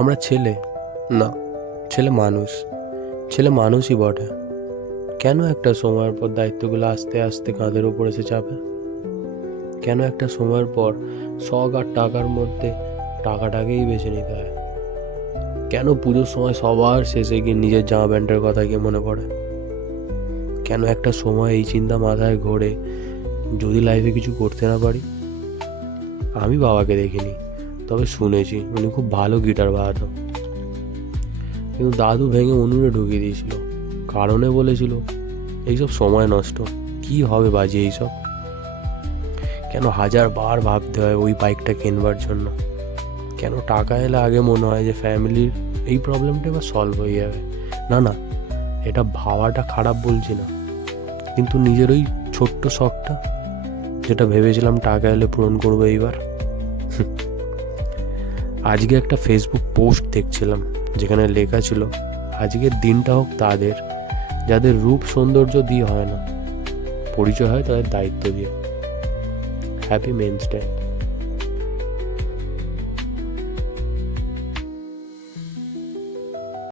আমরা ছেলে না, ছেলে মানুষই বটে। কেন একটা সময়ের পর দায়িত্বগুলো আস্তে আস্তে কাঁধের উপর এসে চাপে? কেন একটা সময়ের পর শখ আর টাকার মধ্যে টাকাটাকেই বেছে নিতে হয়? কেন পুজোর সময় সবার শেষে গিয়ে নিজের জামা প্যান্টের কথা গিয়ে মনে পড়ে? কেন একটা সময় এই চিন্তা মাথায় ঘোরে, যদি লাইফে কিছু করতে না পারি? আমি বাবাকে দেখিনি, তবে শুনেছি উনি খুব ভালো গিটার বাজাতো। কিন্তু দাদু ভেঙে উনুনে ঢুকিয়ে দিয়েছিল, কারণে বলেছিল এইসব সময় নষ্ট, কি হবে বাজিয়ে এইসব। কেন 1000 বার ভাবতে হয় ওই বাইকটা কেনবার জন্য? কেন টাকা এলে আগে মনে হয় যে ফ্যামিলির এই প্রবলেমটা এবার সলভ হয়ে যাবে? না না, এটা ভাবাটা খারাপ বলছি না, কিন্তু নিজের ওই ছোট্ট শখটা, যেটা ভেবেছিলাম টাকা এলে পূরণ করবো এইবার। আজকে একটা ফেসবুক পোস্ট দেখছিলাম, যেখানে লেখা ছিল, আজকের দিনটা হোক তাদের, যাদের রূপ সৌন্দর্য দিয়ে হয় না, পরিচয় হয় তাদের দায়িত্ব দিয়ে। Happy men's day.